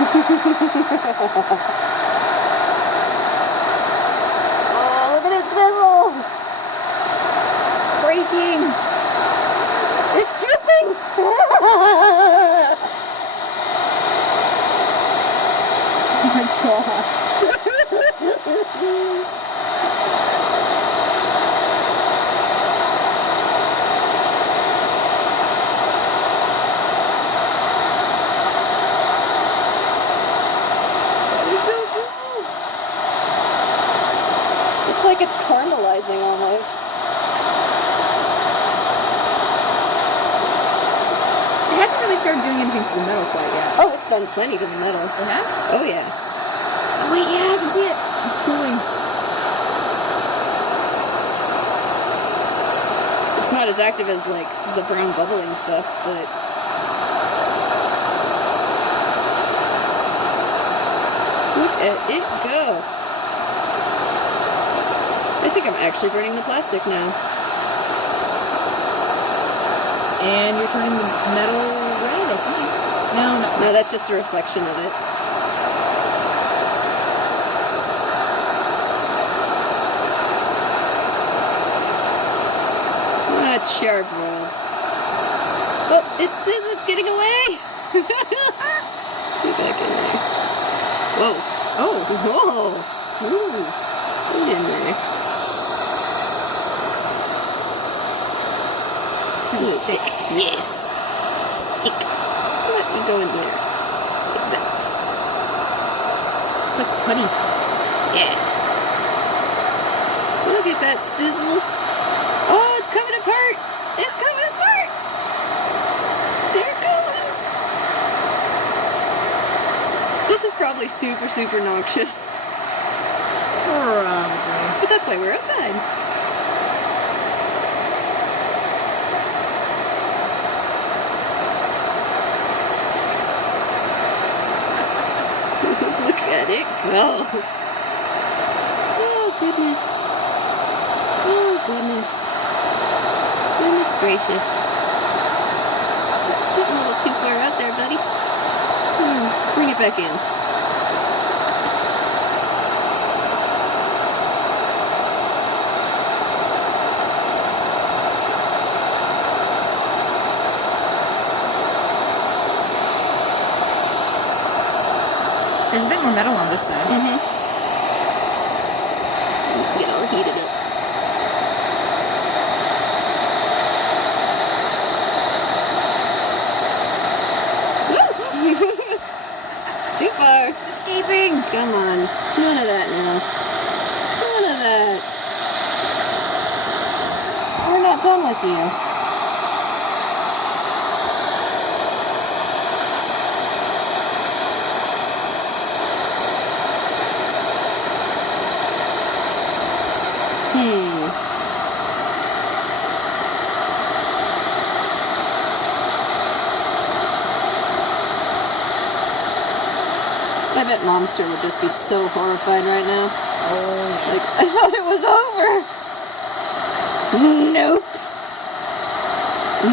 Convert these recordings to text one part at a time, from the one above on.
Oh, look at it sizzle! It's breaking! It's dripping! Oh my gosh. It's so cool! It's like it's caramelizing almost. It hasn't really started doing anything to the metal quite yet. Oh, it's done plenty to the metal. It has? Oh yeah. Oh wait, yeah, I can see it. It's cooling. It's not as active as like the brown bubbling stuff, but look at it go. I think I'm actually burning the plastic now. And you're turning the metal red, I think. No. No, that's just a reflection of it. Ah, charbroiled. Oh, it's getting away! Get back in there. Whoa. Oh. Whoa. Ooh. Get in there. There's a stick. Yes. Stick. What? You go in there. Like that. It's like putty. Yeah. Look at that sizzle. Oh, it's coming apart. It's coming apart. There it goes. This is probably super, super noxious. Probably. But that's why we're outside. Look at it go. Oh, goodness. Oh, goodness. Goodness gracious. Getting a little too far out there, buddy. Bring it back in. There's a bit more metal on this side. Mm-hmm. Let's get all heated up. Too far. Escaping! Come on. None of that now. None of that. We're not done with you. I bet Momster would just be so horrified right now. Oh. Like, I thought it was over. Nope.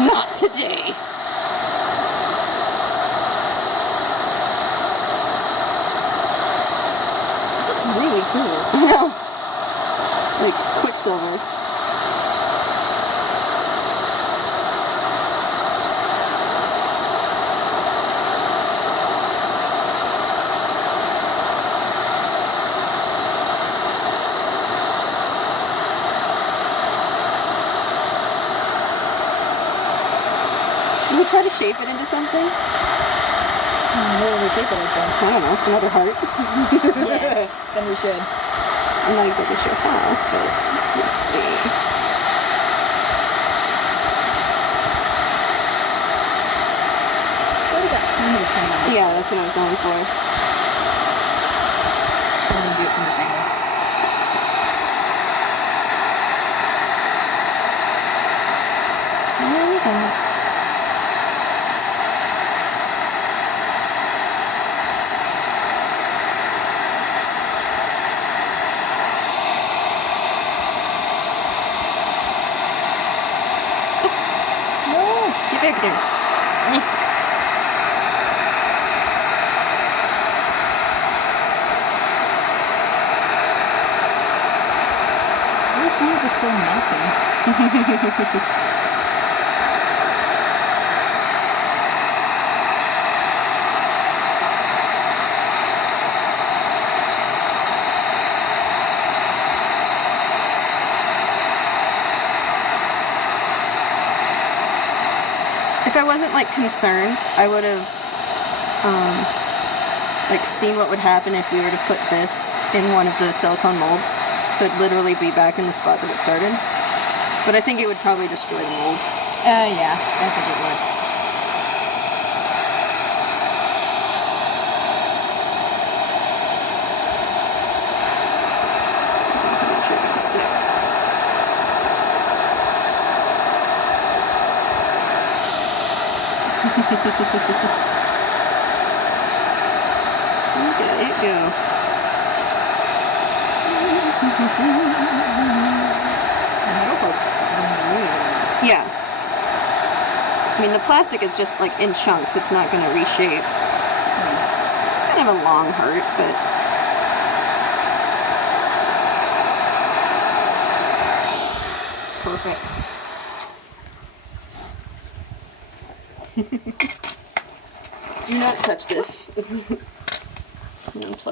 Not today. That's really cool. No. Like Quicksilver. Should we try to shape it into something? What will we shape it as then? I don't know. Another heart. Yes. Then we should. I'm not exactly sure how, but let's see. It's already got kind of a paint on it. Yeah, that's what I was going for. I'm gonna do it from this angle. There we go. No! Get back there. If I wasn't like concerned, I would have like seen what would happen if we were to put this in one of the silicone molds. So it'd literally be back in the spot that it started. But I think it would probably destroy the mold. Yeah, I think it would. Make sure it can stick. Look at it go. The metal part's really Yeah. I mean, the plastic is just like in chunks. It's not going to reshape. It's kind of a long heart, but... Perfect. Do not touch this. Unplug